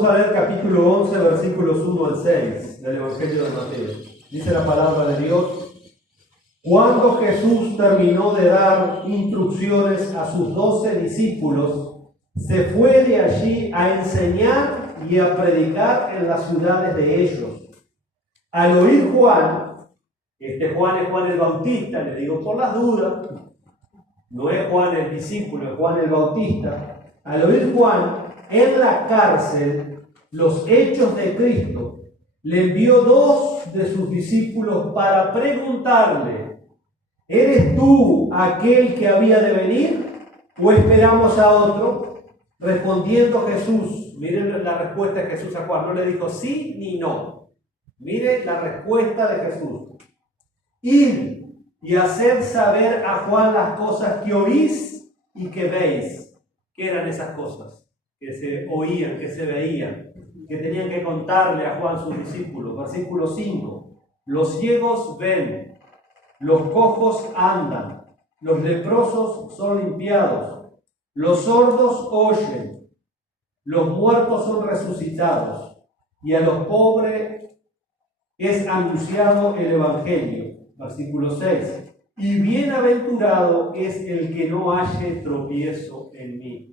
Vamos a leer capítulo 11, versículos 1 al 6 del Evangelio de Mateo. Dice la palabra de Dios: Cuando Jesús terminó de dar instrucciones a sus 12 discípulos, se fue de allí a enseñar y a predicar en las ciudades de ellos. Al oír Juan, este Juan es Juan el Bautista, le digo por las dudas, no es Juan el discípulo, es Juan el Bautista. Al oír Juan en la cárcel los hechos de Cristo, le envió 2 de sus discípulos para preguntarle: ¿eres tú aquel que había de venir o esperamos a otro? Respondiendo Jesús, miren la respuesta de Jesús a Juan, no le dijo sí ni no. Mire la respuesta de Jesús: id y hacer saber a Juan las cosas que oís y que veis. ¿Qué eran esas cosas? Que se oían, que se veían, que tenían que contarle a Juan sus discípulos. Versículo 5. Los ciegos ven, los cojos andan, los leprosos son limpiados, los sordos oyen, los muertos son resucitados, y a los pobres es anunciado el Evangelio. Versículo 6. Y bienaventurado es el que no halle tropiezo en mí.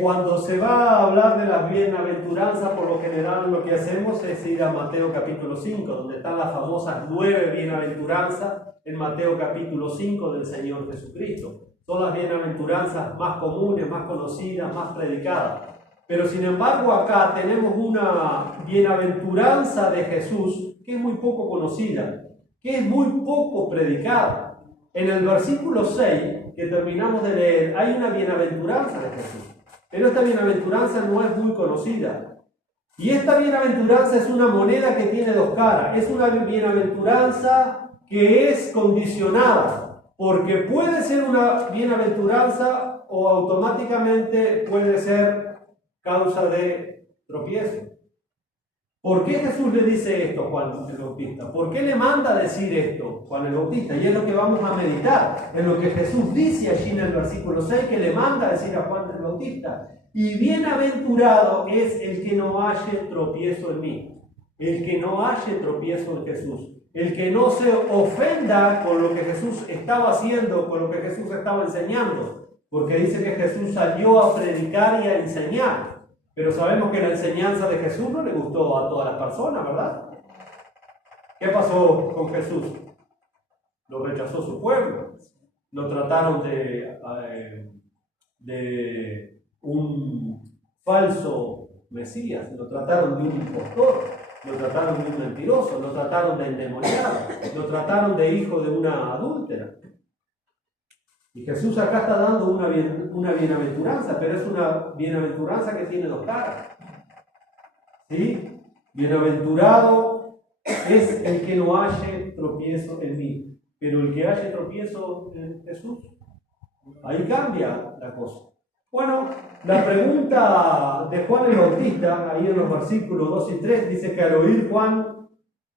Cuando se va a hablar de las bienaventuranzas, por lo general lo que hacemos es ir a Mateo capítulo 5, donde están las famosas 9 bienaventuranzas en Mateo capítulo 5 del Señor Jesucristo. Son las bienaventuranzas más comunes, más conocidas, más predicadas. Pero sin embargo acá tenemos una bienaventuranza de Jesús que es muy poco conocida, que es muy poco predicada. En el versículo 6 que terminamos de leer hay una bienaventuranza de Jesús, pero esta bienaventuranza no es muy conocida. Y esta bienaventuranza es una moneda que tiene 2 caras. Es una bienaventuranza que es condicionada, porque puede ser una bienaventuranza o automáticamente puede ser causa de tropiezo. ¿Por qué Jesús le dice esto a Juan el Bautista? ¿Por qué le manda a decir esto Juan el Bautista? Y es lo que vamos a meditar, en lo que Jesús dice allí en el versículo 6, que le manda a decir a Juan el Bautista: y bienaventurado es el que no halle tropiezo en mí, el que no halle tropiezo en Jesús, el que no se ofenda con lo que Jesús estaba haciendo, con lo que Jesús estaba enseñando, porque dice que Jesús salió a predicar y a enseñar. Pero sabemos que la enseñanza de Jesús no le gustó a todas las personas, ¿verdad? ¿Qué pasó con Jesús? Lo rechazó su pueblo. Lo trataron de un falso Mesías, lo trataron de un impostor, lo trataron de un mentiroso, lo trataron de endemoniado, lo trataron de hijo de una adúltera. Y Jesús acá está dando una bienaventuranza, pero es una bienaventuranza que tiene 2 caras. ¿Sí? Bienaventurado es el que no halle tropiezo en mí, pero el que halle tropiezo en Jesús, ahí cambia la cosa. Bueno, la pregunta de Juan el Bautista, ahí en los versículos 2 y 3, dice que al oír Juan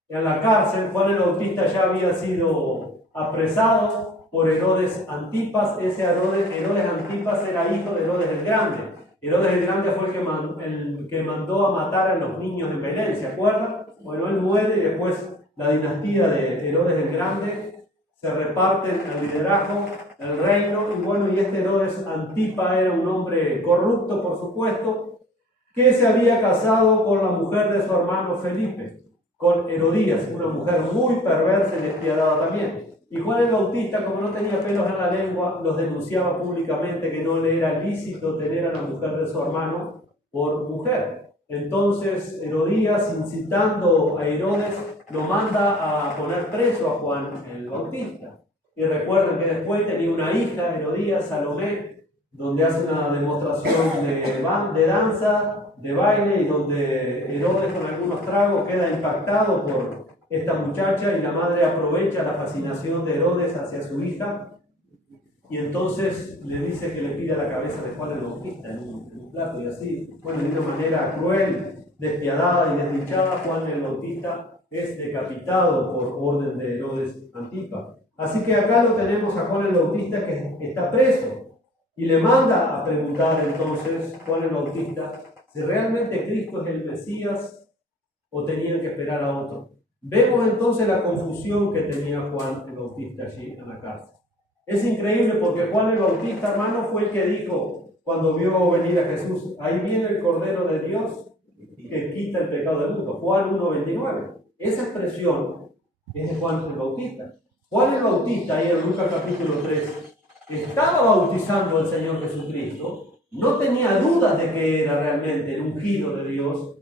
en la cárcel, Juan el Bautista ya había sido apresado por Herodes Antipas. Ese Herodes Antipas era hijo de Herodes el Grande. Herodes el Grande fue el que mandó a matar a los niños en Belén, ¿se acuerdan? Bueno, él muere y después la dinastía de Herodes el Grande se reparten el liderazgo, el reino, y bueno, y este Herodes Antipas era un hombre corrupto, por supuesto, que se había casado con la mujer de su hermano Felipe, con Herodías, una mujer muy perversa y despiadada también. Y Juan el Bautista, como no tenía pelos en la lengua, los denunciaba públicamente que no le era lícito tener a la mujer de su hermano por mujer. Entonces Herodías, incitando a Herodes, lo manda a poner preso a Juan el Bautista. Y recuerden que después tenía una hija, Herodías, Salomé, donde hace una demostración de danza, de baile, y donde Herodes con algunos tragos queda impactado por esta muchacha, y la madre aprovecha la fascinación de Herodes hacia su hija, y entonces le dice que le pida la cabeza de Juan el Bautista en un plato, y así, bueno, de una manera cruel, despiadada y desdichada, Juan el Bautista es decapitado por orden de Herodes Antipas. Así que acá lo tenemos a Juan el Bautista que está preso. Y le manda a preguntar entonces Juan el Bautista si realmente Cristo es el Mesías o tenían que esperar a otro. Vemos entonces la confusión que tenía Juan el Bautista allí en la cárcel. Es increíble porque Juan el Bautista, hermano, fue el que dijo cuando vio venir a Jesús: ahí viene el Cordero de Dios que quita el pecado del mundo. Juan 1:29. Esa expresión es de Juan el Bautista. Juan el Bautista, ahí en Lucas capítulo 3, estaba bautizando al Señor Jesucristo, no tenía dudas de que era realmente el ungido de Dios,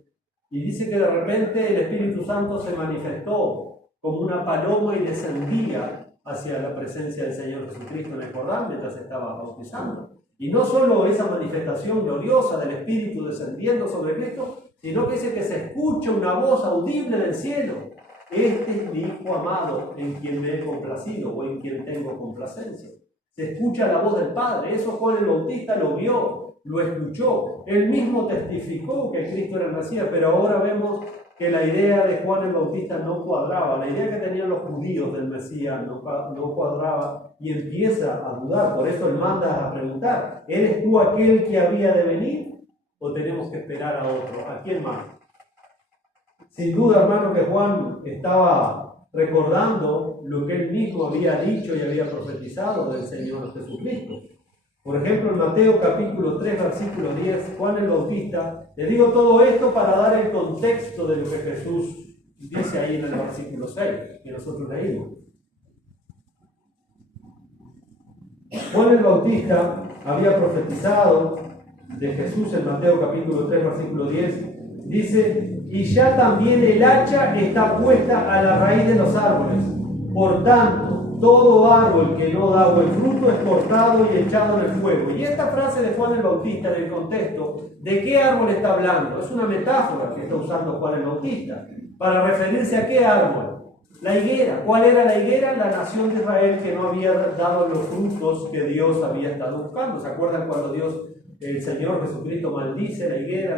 y dice que de repente el Espíritu Santo se manifestó como una paloma y descendía hacia la presencia del Señor Jesucristo en el Jordán mientras estaba bautizando. Y no solo esa manifestación gloriosa del Espíritu descendiendo sobre Cristo, sino que dice que se escucha una voz audible del cielo: este es mi Hijo amado, en quien me he complacido, o en quien tengo complacencia. Se escucha la voz del Padre. Eso Juan el Bautista lo vio, lo escuchó. Él mismo testificó que Cristo era el Mesías, pero ahora vemos que la idea de Juan el Bautista no cuadraba. La idea que tenían los judíos del Mesías no cuadraba, y empieza a dudar. Por eso él manda a preguntar: ¿eres tú aquel que había de venir o tenemos que esperar a otro? ¿A quién más? Sin duda, hermano, que Juan estaba recordando lo que él mismo había dicho y había profetizado del Señor Jesucristo. Por ejemplo, en Mateo capítulo 3, versículo 10, Juan el Bautista, le digo todo esto para dar el contexto de lo que Jesús dice ahí en el versículo 6, que nosotros leímos. Juan el Bautista había profetizado de Jesús en Mateo capítulo 3, versículo 10, dice: y ya también el hacha está puesta a la raíz de los árboles. Por tanto, todo árbol que no da buen fruto es cortado y echado en el fuego. Y esta frase de Juan el Bautista, en el contexto, ¿de qué árbol está hablando? Es una metáfora que está usando Juan el Bautista para referirse a qué árbol. La higuera. ¿Cuál era la higuera? La nación de Israel que no había dado los frutos que Dios había estado buscando. ¿Se acuerdan cuando el Señor Jesucristo maldice la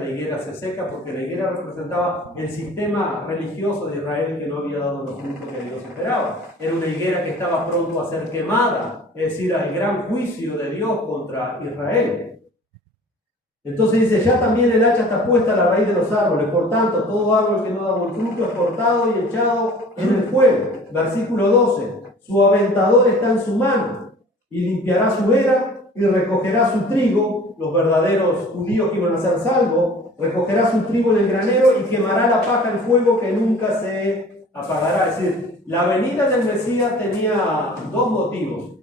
higuera se seca? Porque la higuera representaba el sistema religioso de Israel que no había dado los frutos que Dios esperaba. Era una higuera que estaba pronto a ser quemada, es decir, al gran juicio de Dios contra Israel. Entonces dice: ya también el hacha está puesta a la raíz de los árboles. Por tanto, todo árbol que no da buen fruto es cortado y echado en el fuego. Versículo 12. Su aventador está en su mano y limpiará su era y recogerá su trigo. Los verdaderos judíos que iban a ser salvos, recogerá su trigo en el granero y quemará la paja en fuego que nunca se apagará. Es decir, la venida del Mesías tenía dos motivos: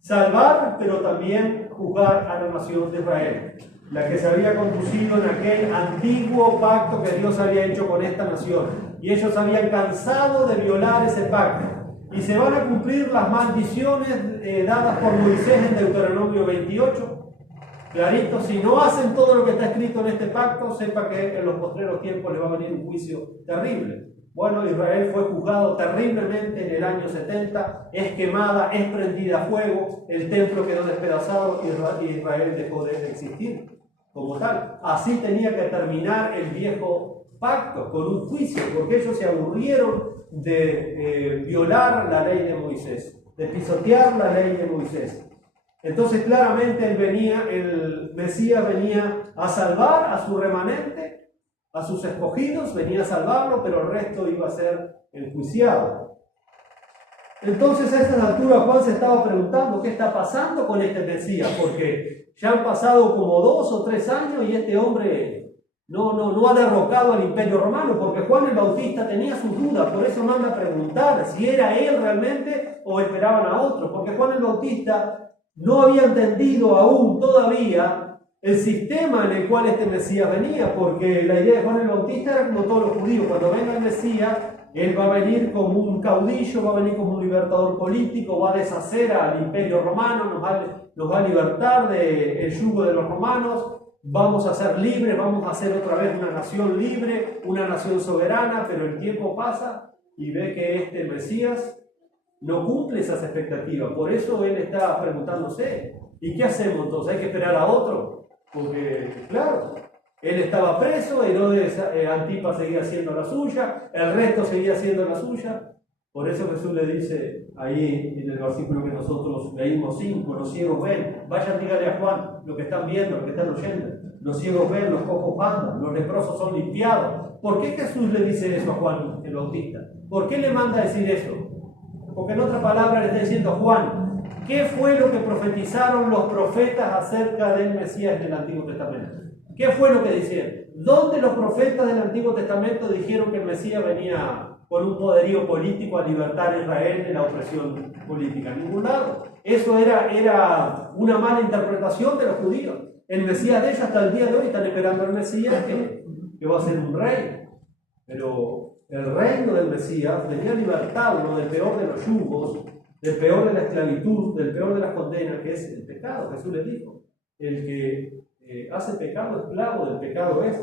salvar, pero también juzgar a la nación de Israel, la que se había conducido en aquel antiguo pacto que Dios había hecho con esta nación. Y ellos habían cansado de violar ese pacto. Y se van a cumplir las maldiciones dadas por Moisés en Deuteronomio 28. Clarito: si no hacen todo lo que está escrito en este pacto, sepa que en los postreros tiempos les va a venir un juicio terrible. Bueno, Israel fue juzgado terriblemente en el año 70, es quemada, es prendida a fuego, el templo quedó despedazado y Israel dejó de existir como tal. Así tenía que terminar el viejo pacto, con un juicio, porque ellos se aburrieron de violar la ley de Moisés, de pisotear la ley de Moisés. Entonces claramente el Mesías venía a salvar a su remanente, a sus escogidos, venía a salvarlo, pero el resto iba a ser enjuiciado. Entonces a estas alturas Juan se estaba preguntando qué está pasando con este Mesías, porque ya han pasado como 2 o 3 años y este hombre no ha derrocado al Imperio Romano, porque Juan el Bautista tenía sus dudas. Por eso manda a preguntar si era él realmente o esperaban a otro, porque Juan el Bautista no había entendido aún todavía el sistema en el cual este Mesías venía, porque la idea de Juan el Bautista era como todos los judíos: cuando venga el Mesías, él va a venir como un caudillo, va a venir como un libertador político, va a deshacer al Imperio Romano, nos va a libertar del yugo de los romanos, vamos a ser libres, vamos a ser otra vez una nación libre, una nación soberana. Pero el tiempo pasa y ve que este Mesías no cumple esas expectativas. Por eso él está preguntándose: ¿y qué hacemos entonces? ¿Hay que esperar a otro? Porque, claro, él estaba preso, Herodes Antipas seguía haciendo la suya, el resto seguía haciendo la suya. Por eso Jesús le dice ahí en el versículo que nosotros leímos 5: los ciegos ven, Vayan, díganle a Juan lo que están viendo, lo que están oyendo. Los ciegos ven, los cojos andan, los leprosos son limpiados. ¿Por qué Jesús le dice eso a Juan el Bautista? ¿Por qué le manda a decir eso? Porque en otra palabra le está diciendo a Juan, ¿qué fue lo que profetizaron los profetas acerca del Mesías en el Antiguo Testamento? ¿Qué fue lo que dijeron? ¿Dónde los profetas del Antiguo Testamento dijeron que el Mesías venía con un poderío político a libertar a Israel de la opresión política? En ningún lado. Eso era una mala interpretación de los judíos. El Mesías de ellos hasta el día de hoy están esperando al Mesías que va a ser un rey. Pero el reino del Mesías venía a libertarlo del peor de los yugos, del peor de la esclavitud, del peor de las condenas, que es el pecado. Jesús les dijo, el que hace pecado, esclavo del pecado es.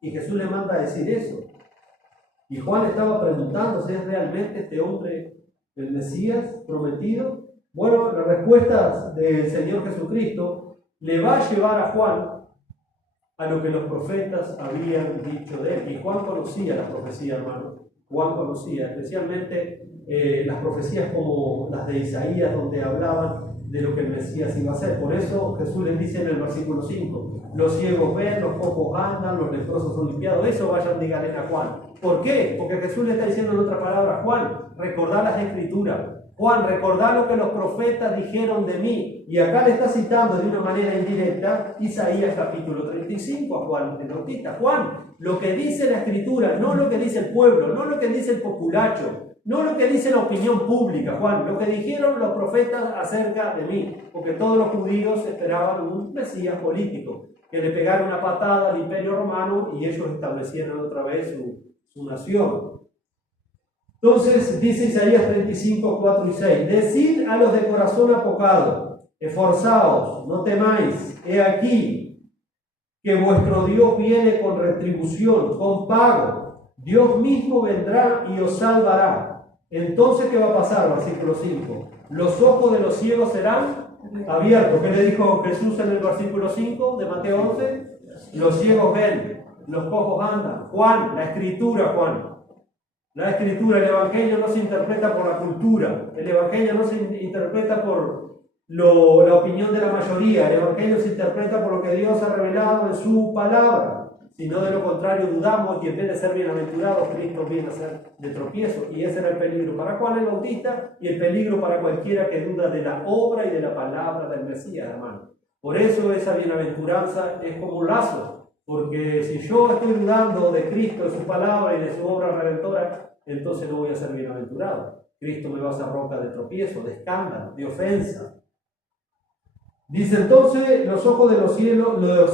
Y Jesús le manda a decir eso. Y Juan estaba preguntándose, ¿es realmente este hombre el Mesías prometido? Bueno, la respuesta del Señor Jesucristo le va a llevar a Juan a lo que los profetas habían dicho de él. Y Juan conocía la profecía, hermano. Juan conocía, especialmente las profecías como las de Isaías, donde hablaban de lo que el Mesías iba a hacer. Por eso Jesús les dice en el versículo 5, los ciegos ven, los cojos andan, los leprosos son limpiados. Eso vayan, díganle a Juan. ¿Por qué? Porque Jesús le está diciendo en otra palabra, Juan, recordá las Escrituras. Juan, recordá lo que los profetas dijeron de mí. Y acá le está citando de una manera indirecta Isaías capítulo 35 a Juan el Bautista. Juan, lo que dice la Escritura, no lo que dice el pueblo, no lo que dice el populacho, no lo que dice la opinión pública, Juan, lo que dijeron los profetas acerca de mí. Porque todos los judíos esperaban un Mesías político, que le pegara una patada al imperio romano y ellos establecieran otra vez su nación. Entonces dice Isaías 35, 4 y 6, decid a los de corazón apocado, esforzaos, no temáis, he aquí que vuestro Dios viene con retribución, con pago, Dios mismo vendrá y os salvará. Entonces, ¿qué va a pasar? Versículo 5, los ojos de los ciegos serán abiertos. ¿Qué le dijo Jesús en el versículo 5 de Mateo 11? Los ciegos ven, los cojos andan. Juan, la Escritura, Juan. La Escritura, el Evangelio no se interpreta por la cultura, el Evangelio no se interpreta por la opinión de la mayoría, el Evangelio se interpreta por lo que Dios ha revelado en su palabra. Si no, de lo contrario, dudamos y en vez de ser bienaventurados, Cristo viene a ser de tropiezo. Y ese era el peligro para Juan el Bautista y el peligro para cualquiera que duda de la obra y de la palabra del Mesías, hermano. Por eso esa bienaventuranza es como un lazo, porque si yo estoy dudando de Cristo, de su palabra y de su obra redentora, entonces no voy a ser bienaventurado. Cristo me va a hacer roca de tropiezo, de escándalo, de ofensa. Dice entonces, los ojos de los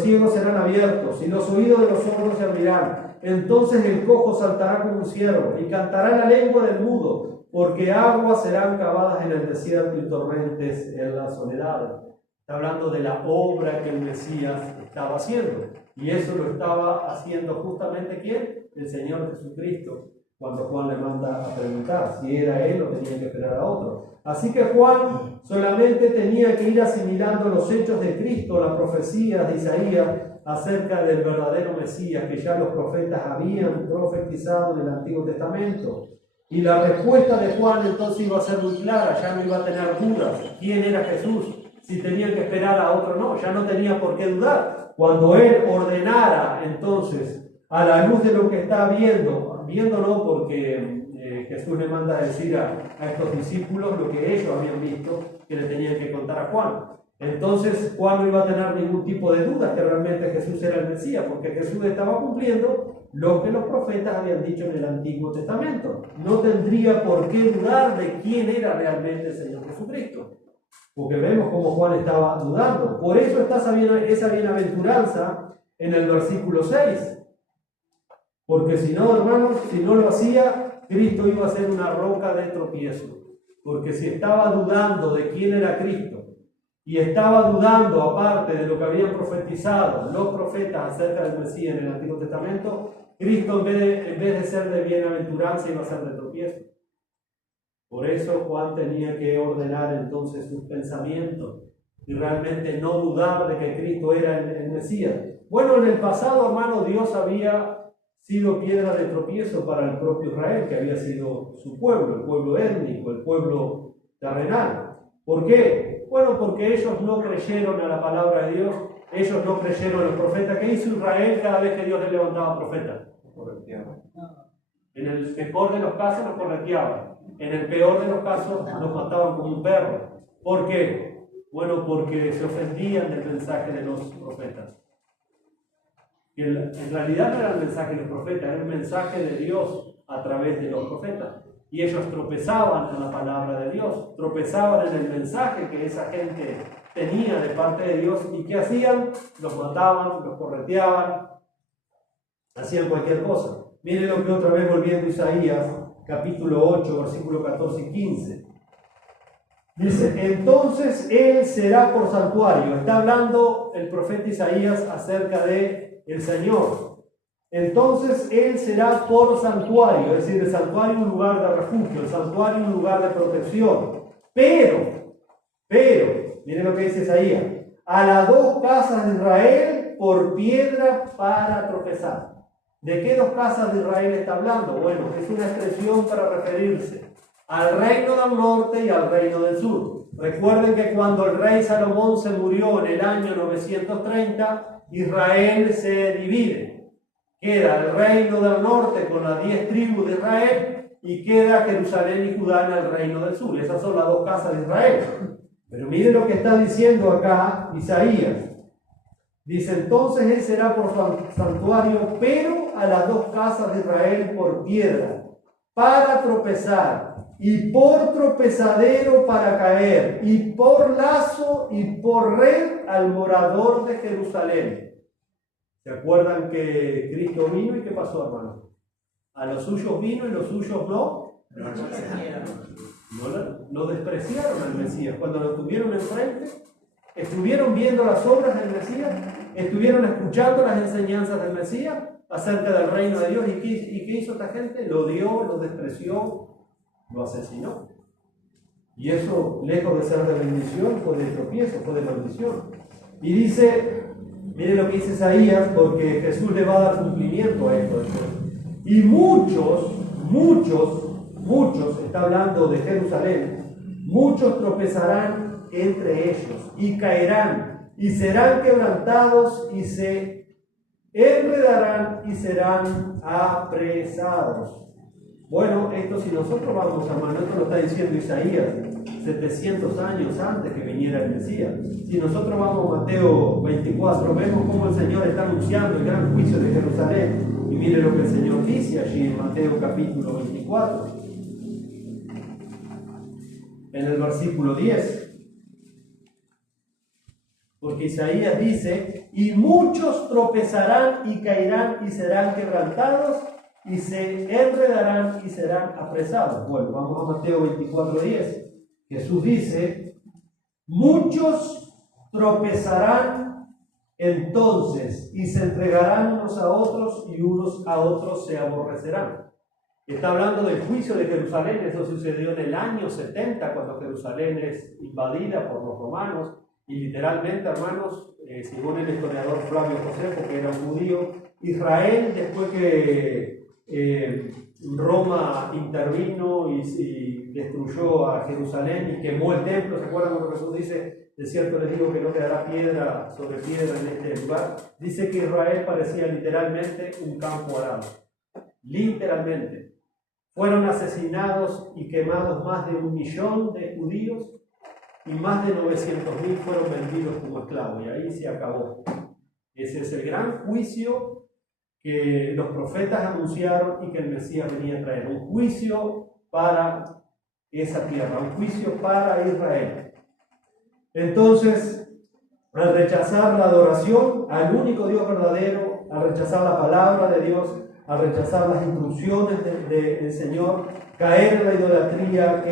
ciegos serán abiertos y los oídos de los sordos se abrirán. Entonces el cojo saltará como un ciervo y cantará la lengua del mudo, porque aguas serán cavadas en el desierto y torrentes en la soledad. Está hablando de la obra que el Mesías estaba haciendo. Y eso lo estaba haciendo justamente ¿quién? El Señor Jesucristo. Cuando Juan le manda a preguntar si era él o tenía que esperar a otro. Así que Juan solamente tenía que ir asimilando los hechos de Cristo, las profecías de Isaías acerca del verdadero Mesías que ya los profetas habían profetizado en el Antiguo Testamento. Y la respuesta de Juan entonces iba a ser muy clara, ya no iba a tener dudas. ¿Quién era Jesús? Si tenía que esperar a otro, no, ya no tenía por qué dudar. Cuando él ordenara entonces, a la luz de lo que está viéndolo porque Jesús le manda a decir a estos discípulos lo que ellos habían visto, que le tenían que contar a Juan. Entonces Juan no iba a tener ningún tipo de duda que realmente Jesús era el Mesías, porque Jesús estaba cumpliendo lo que los profetas habían dicho en el Antiguo Testamento. No tendría por qué dudar de quién era realmente el Señor Jesucristo, porque vemos cómo Juan estaba dudando. Por eso está esa bienaventuranza en el versículo 6. Porque si no, hermanos, si no lo hacía, Cristo iba a ser una roca de tropiezo. Porque si estaba dudando de quién era Cristo, y estaba dudando, aparte de lo que habían profetizado los profetas acerca del Mesías en el Antiguo Testamento, Cristo en vez de ser de bienaventuranza iba a ser de tropiezo. Por eso Juan tenía que ordenar entonces sus pensamientos y realmente no dudar de que Cristo era el Mesías. Bueno, en el pasado, hermano, Dios había sido piedra de tropiezo para el propio Israel, que había sido su pueblo, el pueblo étnico, el pueblo terrenal. ¿Por qué? Bueno, porque ellos no creyeron a la palabra de Dios, ellos no creyeron a los profetas. ¿Qué hizo Israel cada vez que Dios le levantaba profetas? En el mejor de los casos los correteaban, en el peor de los casos los mataban como un perro. ¿Por qué? Bueno, porque se ofendían del mensaje de los profetas. Y en realidad no era el mensaje de los profetas, era el mensaje de Dios a través de los profetas. Y ellos tropezaban en la palabra de Dios, tropezaban en el mensaje que esa gente tenía de parte de Dios. ¿Y qué hacían? Los mataban, los correteaban, hacían cualquier cosa. Miren lo que otra vez volviendo a Isaías, capítulo 8, versículo 14 y 15. Dice, entonces él será por santuario. Está hablando el profeta Isaías acerca de el Señor. Entonces él será por santuario, es decir, el santuario es un lugar de refugio, el santuario es un lugar de protección. Pero, miren lo que dice Isaías, a las dos casas de Israel por piedra para tropezar. ¿De qué dos casas de Israel está hablando? Bueno, es una expresión para referirse al reino del norte y al reino del sur. Recuerden que cuando el rey Salomón se murió en el año 930, Israel se divide. Queda el reino del norte con las 10 tribus de Israel y queda Jerusalén y Judá en el reino del sur. Esas son las dos casas de Israel. Pero miren lo que está diciendo acá Isaías. Dice, entonces él será por santuario, pero a las dos casas de Israel por piedra, para tropezar, y por tropezadero para caer, y por lazo y por red al morador de Jerusalén. ¿Se acuerdan que Cristo vino y qué pasó, hermano? A los suyos vino y los suyos no despreciaron al Mesías. Cuando lo tuvieron enfrente, estuvieron viendo las obras del Mesías, estuvieron escuchando las enseñanzas del Mesías acerca del reino de Dios. ¿Y qué hizo esta gente? Lo odió, lo despreció, lo asesinó. Y eso, lejos de ser de bendición, fue de tropiezo, fue de maldición. Y dice, miren lo que dice Isaías, porque Jesús le va a dar cumplimiento a esto después. Y muchos, está hablando de Jerusalén, muchos tropezarán entre ellos y caerán y serán quebrantados y se enredarán y serán apresados. Bueno, esto si nosotros vamos, hermano, esto lo está diciendo Isaías 700 años antes que viniera el Mesías. Si nosotros vamos a Mateo 24, vemos cómo el Señor está anunciando el gran juicio de Jerusalén. Y mire lo que el Señor dice allí en Mateo capítulo 24, en el versículo 10. Porque Isaías dice, y muchos tropezarán y caerán y serán quebrantados y se enredarán y serán apresados. Bueno, vamos a Mateo 24:10. Jesús dice, muchos tropezarán entonces y se entregarán unos a otros y unos a otros se aborrecerán. Está hablando del juicio de Jerusalén. Eso sucedió en el año 70, cuando Jerusalén es invadida por los romanos. Y literalmente, hermanos, según el historiador Flavio Josefo, que era un judío, Israel, después que Roma intervino y destruyó a Jerusalén y quemó el templo, ¿se acuerdan cuando Jesús dice, de cierto les digo que no quedará piedra sobre piedra en este lugar? Dice que Israel parecía literalmente un campo arado. Literalmente. Fueron asesinados y quemados más de 1 millón de judíos y más de 900.000 fueron vendidos como esclavos, y ahí se acabó. Ese es el gran juicio que los profetas anunciaron y que el Mesías venía a traer. Un juicio para esa tierra, un juicio para Israel. Entonces, al rechazar la adoración al único Dios verdadero, al rechazar la palabra de Dios, al rechazar las instrucciones del Señor, caer en la idolatría,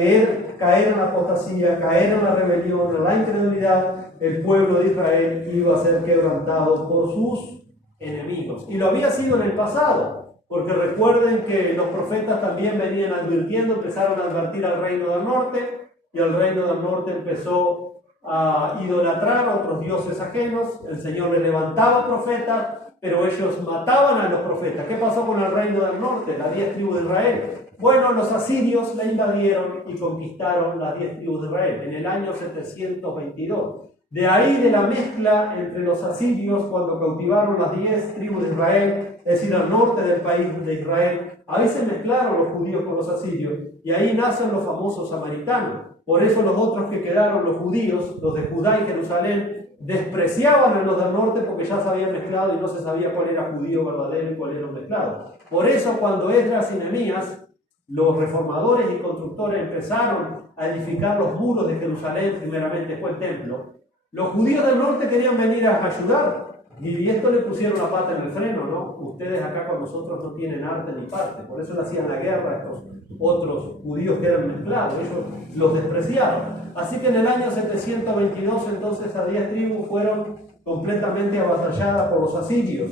caer en la apostasía, caer en la rebelión, en la incredulidad, el pueblo de Israel iba a ser quebrantado por sus enemigos. Y lo había sido en el pasado, porque recuerden que los profetas también venían advirtiendo, empezaron a advertir al reino del norte, y el reino del norte empezó a idolatrar a otros dioses ajenos. El Señor le levantaba profetas pero ellos mataban a los profetas. ¿Qué pasó con el reino del norte, las 10 tribus de Israel? Bueno, los asirios la invadieron y conquistaron las 10 tribus de Israel en el año 722. De ahí de la mezcla entre los asirios cuando cautivaron las 10 tribus de Israel, es decir, al norte del país de Israel, ahí se mezclaron los judíos con los asirios y ahí nacen los famosos samaritanos. Por eso los otros que quedaron, los judíos, los de Judá y Jerusalén, despreciaban a los del norte porque ya se habían mezclado y no se sabía cuál era judío verdadero y cuál era mezclado. Por eso cuando Esdras y Nehemías, los reformadores y constructores, empezaron a edificar los muros de Jerusalén, primeramente fue el templo, los judíos del norte querían venir a ayudar y esto le pusieron la pata en el freno, ¿no? Ustedes acá con nosotros no tienen arte ni parte, por eso le hacían la guerra a estos otros judíos que eran mezclados, ellos los despreciaron. Así que en el año 722 entonces a 10 tribus fueron completamente avasalladas por los asirios.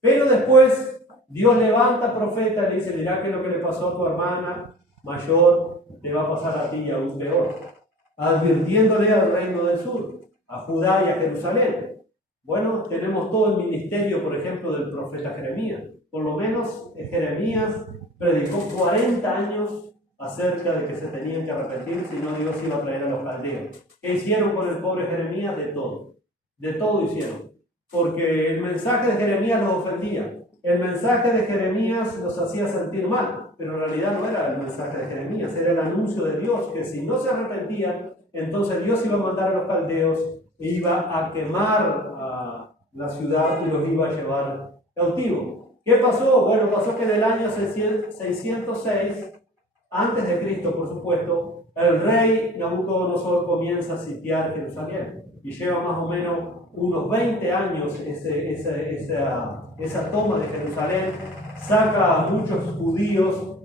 Pero después Dios levanta profeta y le dice, mirá que lo que le pasó a tu hermana mayor te va a pasar a ti y aún peor, advirtiéndole al reino del sur, a Judá y a Jerusalén. Bueno, tenemos todo el ministerio, por ejemplo, del profeta Jeremías. Por lo menos Jeremías predicó 40 años acerca de que se tenían que arrepentir, si no Dios iba a traer a los caldeos. ¿Qué hicieron con el pobre Jeremías? De todo hicieron, porque el mensaje de Jeremías los ofendía, el mensaje de Jeremías los hacía sentir mal, pero en realidad no era el mensaje de Jeremías, era el anuncio de Dios, que si no se arrepentían, entonces Dios iba a mandar a los caldeos e iba a quemar a la ciudad y los iba a llevar cautivos. ¿Qué pasó? Bueno, pasó que en el año 606, antes de Cristo, por supuesto, el rey Nabucodonosor comienza a sitiar Jerusalén y lleva más o menos unos 20 años esa toma de Jerusalén, saca a muchos judíos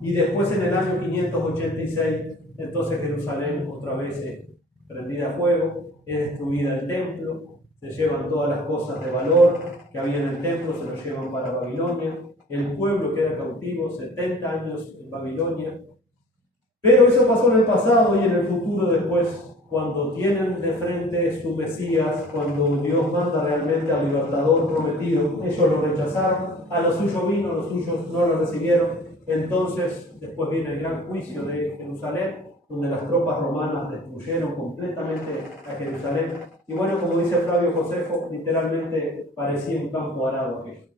y después en el año 586, entonces Jerusalén otra vez es prendida a fuego, es destruida el templo, se llevan todas las cosas de valor que había en el templo, se lo llevan para Babilonia, el pueblo queda cautivo 70 años en Babilonia. Pero eso pasó en el pasado y en el futuro después, cuando tienen de frente su Mesías, cuando Dios manda realmente al libertador prometido, ellos lo rechazaron, a lo suyo vino, los suyos no lo recibieron. Entonces después viene el gran juicio de Jerusalén, donde las tropas romanas destruyeron completamente a Jerusalén. Y bueno, como dice Flavio Josefo, literalmente parecía un campo arado aquello.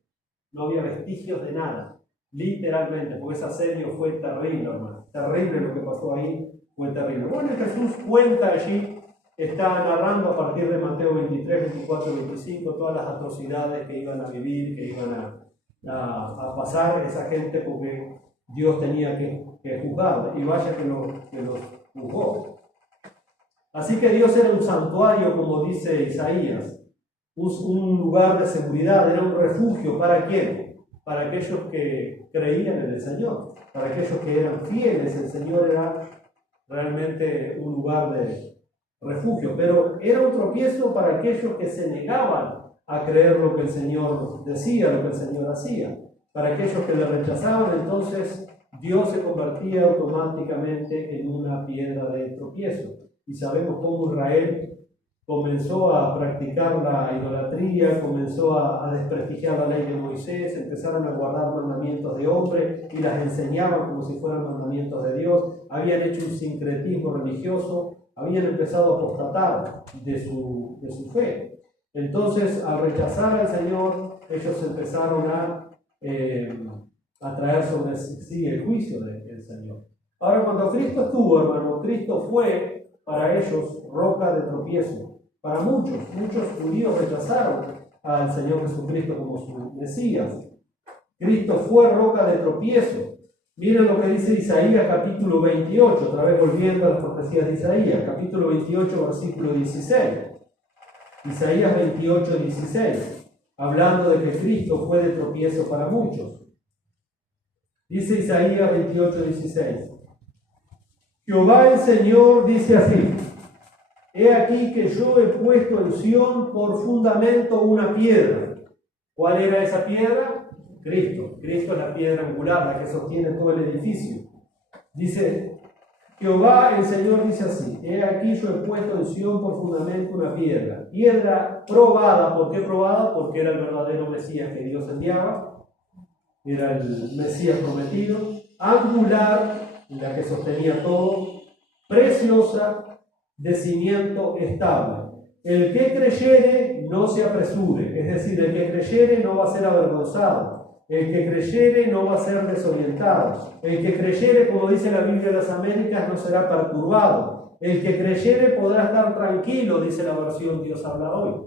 No había vestigios de nada, literalmente, porque ese asedio fue terrible, hermano. Terrible lo que pasó ahí, fue terrible. Bueno, Jesús cuenta allí, está narrando a partir de Mateo 23, 24, 25, todas las atrocidades que iban a vivir, que iban a pasar esa gente, porque Dios tenía que juzgar, y vaya que los juzgó. Así que Dios era un santuario, como dice Isaías, un lugar de seguridad, era un refugio. ¿Para quién? Para aquellos que creían en el Señor, para aquellos que eran fieles. El Señor era realmente un lugar de refugio, pero era un tropiezo para aquellos que se negaban a creer lo que el Señor decía, lo que el Señor hacía. Para aquellos que le rechazaban, entonces Dios se convertía automáticamente en una piedra de tropiezo. Y sabemos cómo Israel comenzó a practicar la idolatría, comenzó a desprestigiar la ley de Moisés, empezaron a guardar mandamientos de hombre y las enseñaban como si fueran mandamientos de Dios, habían hecho un sincretismo religioso, habían empezado a apostatar de su fe. Entonces, al rechazar al Señor, ellos empezaron a traer sobre sí el juicio del Señor. Ahora, cuando Cristo estuvo, hermano, Cristo fue para ellos roca de tropiezo. Para muchos judíos rechazaron al Señor Jesucristo como su Mesías. Cristo fue roca de tropiezo. Miren lo que dice Isaías capítulo 28, otra vez volviendo a las profecías de Isaías, capítulo 28, versículo 16. Isaías 28, 16, hablando de que Cristo fue de tropiezo para muchos. Dice Isaías 28, 16. Jehová el Señor dice así: he aquí que yo he puesto en Sión por fundamento una piedra. ¿Cuál era esa piedra? Cristo. Cristo es la piedra angular, la que sostiene todo el edificio. Dice, Jehová el Señor dice así: he aquí yo he puesto en Sión por fundamento una piedra probada. ¿Por qué probada? Porque era el verdadero Mesías que Dios enviaba, era el Mesías prometido, angular, la que sostenía todo, preciosa, de cimiento estable. El que creyere no se apresure, es decir, el que creyere no va a ser avergonzado, el que creyere no va a ser desorientado, el que creyere, como dice la Biblia de las Américas, no será perturbado, el que creyere podrá estar tranquilo, dice la versión Dios habla hoy.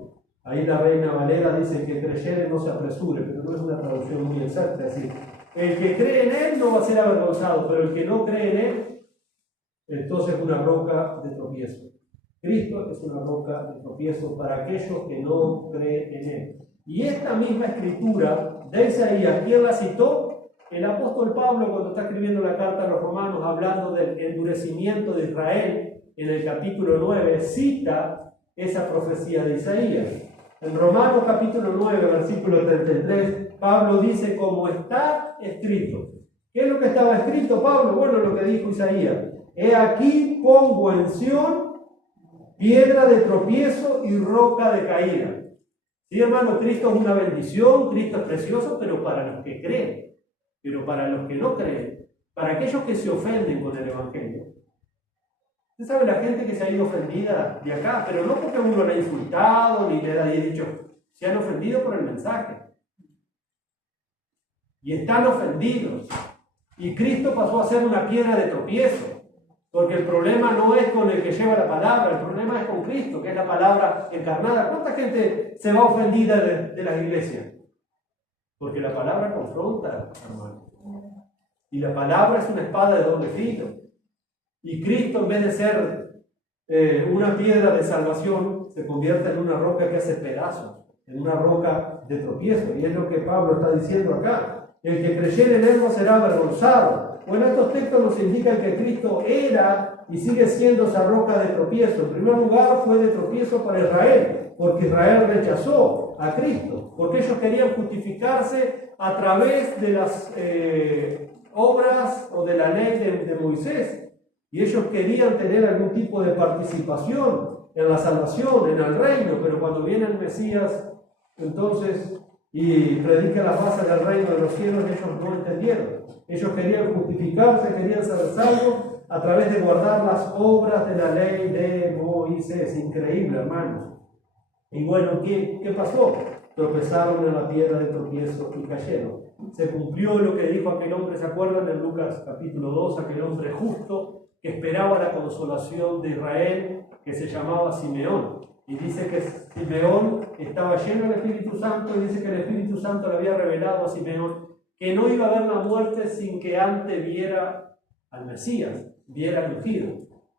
Ahí la Reina Valera dice que el que creyere no se apresure, pero no es una traducción muy exacta, es decir, el que cree en él no va a ser avergonzado, pero el que no cree en él, entonces es una roca de tropiezo. Cristo es una roca de tropiezo para aquellos que no creen en él. Y esta misma escritura de Isaías, ¿quién la citó? El apóstol Pablo, cuando está escribiendo la carta a los romanos, hablando del endurecimiento de Israel, en el capítulo 9, cita esa profecía de Isaías. En Romanos capítulo 9, versículo 33, Pablo dice, como está escrito. ¿Qué es lo que estaba escrito, Pablo? Bueno, lo que dijo Isaías. He aquí pongo en Sión piedra de tropiezo y roca de caída. Sí, hermano, Cristo es una bendición, Cristo es precioso, pero para los que creen. Pero para los que no creen, para aquellos que se ofenden con el Evangelio. Usted sabe la gente que se ha ido ofendida de acá, pero no porque uno le ha insultado ni le haya dicho, se han ofendido por el mensaje. Y están ofendidos. Y Cristo pasó a ser una piedra de tropiezo. Porque el problema no es con el que lleva la palabra, el problema es con Cristo, que es la palabra encarnada. ¿Cuánta gente se va ofendida de la iglesia? Porque la palabra confronta, hermano. Y la palabra es una espada de doble filo. Y Cristo, en vez de ser una piedra de salvación, se convierte en una roca que hace pedazos, en una roca de tropiezo. Y es lo que Pablo está diciendo acá. El que creyere en él no será avergonzado. Bueno, estos textos nos indican que Cristo era y sigue siendo esa roca de tropiezo. En primer lugar, fue de tropiezo para Israel, porque Israel rechazó a Cristo, porque ellos querían justificarse a través de las obras o de la ley de Moisés. Y ellos querían tener algún tipo de participación en la salvación, en el reino, pero cuando viene el Mesías, entonces, y predica las bases del reino de los cielos, ellos no entendieron. Ellos querían justificarse, querían ser salvos a través de guardar las obras de la ley de Moisés. Increíble, hermanos. Y bueno, ¿qué pasó? Tropezaron en la piedra de tropiezo y cayeron. Se cumplió lo que dijo aquel hombre, ¿se acuerdan? En Lucas capítulo 2, aquel hombre justo que esperaba la consolación de Israel, que se llamaba Simeón. Y dice que Simeón estaba lleno del Espíritu Santo, y dice que el Espíritu Santo le había revelado a Simeón que no iba a haber la muerte sin que antes viera al Mesías, viera al ungido.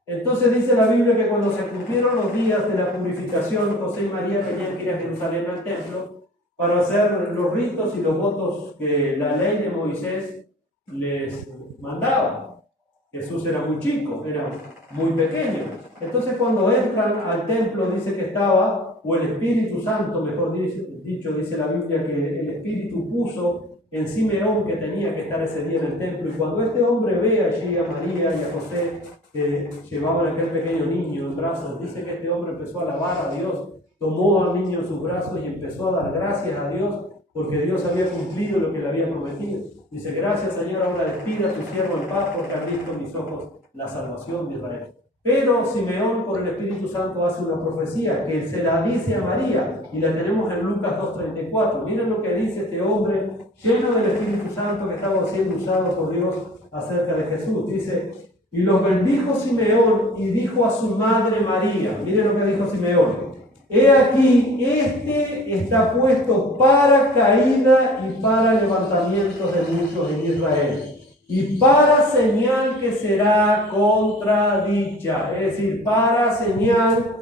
Entonces dice la Biblia que cuando se cumplieron los días de la purificación, José y María tenían que ir a Jerusalén al templo para hacer los ritos y los votos que la ley de Moisés les mandaba. Jesús era muy chico, era muy pequeño. Entonces cuando entran al templo dice que estaba, o el Espíritu Santo, mejor dicho, dice la Biblia que el Espíritu puso en Simeón que tenía que estar ese día en el templo. Y cuando este hombre ve allí a María y a José que llevaban a aquel pequeño niño en brazos, dice que este hombre empezó a alabar a Dios, tomó al niño en sus brazos y empezó a dar gracias a Dios porque Dios había cumplido lo que le había prometido. Dice, gracias Señor, ahora despida a tu siervo en paz porque han visto mis ojos la salvación de Israel. Pero Simeón por el Espíritu Santo hace una profecía que se la dice a María y la tenemos en Lucas 2:34. Miren lo que dice este hombre lleno del Espíritu Santo que estaba siendo usado por Dios acerca de Jesús. Dice, y los bendijo Simeón y dijo a su madre María, miren lo que dijo Simeón, he aquí, este está puesto para caída y para levantamiento de muchos en Israel, y para señal que será contradicha, es decir, para señal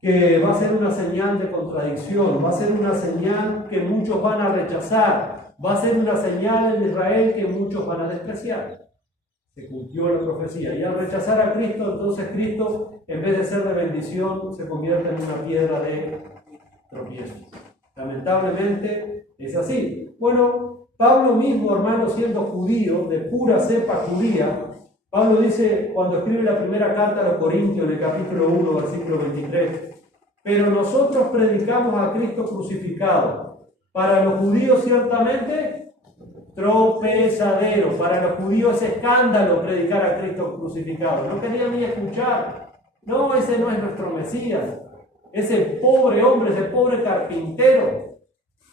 que va a ser una señal de contradicción, va a ser una señal que muchos van a rechazar, va a ser una señal en Israel que muchos van a despreciar. Se cumplió la profecía. Y al rechazar a Cristo, entonces Cristo, en vez de ser de bendición, se convierte en una piedra de tropiezo. Lamentablemente es así. Bueno, Pablo mismo, hermano, siendo judío, de pura cepa judía, Pablo dice, cuando escribe la primera carta a los Corintios, en el capítulo 1, versículo 23, Pero nosotros predicamos a Cristo crucificado. Para los judíos ciertamente tropezadero. Para los judíos es escándalo predicar a Cristo crucificado. No querían ni escuchar. No, ese no es nuestro Mesías. Ese pobre hombre, ese pobre carpintero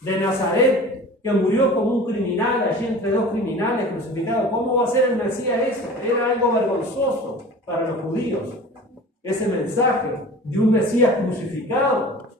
de Nazaret que murió como un criminal allí entre dos criminales crucificados. ¿Cómo va a ser el Mesías eso? Era algo vergonzoso para los judíos. Ese mensaje de un Mesías crucificado.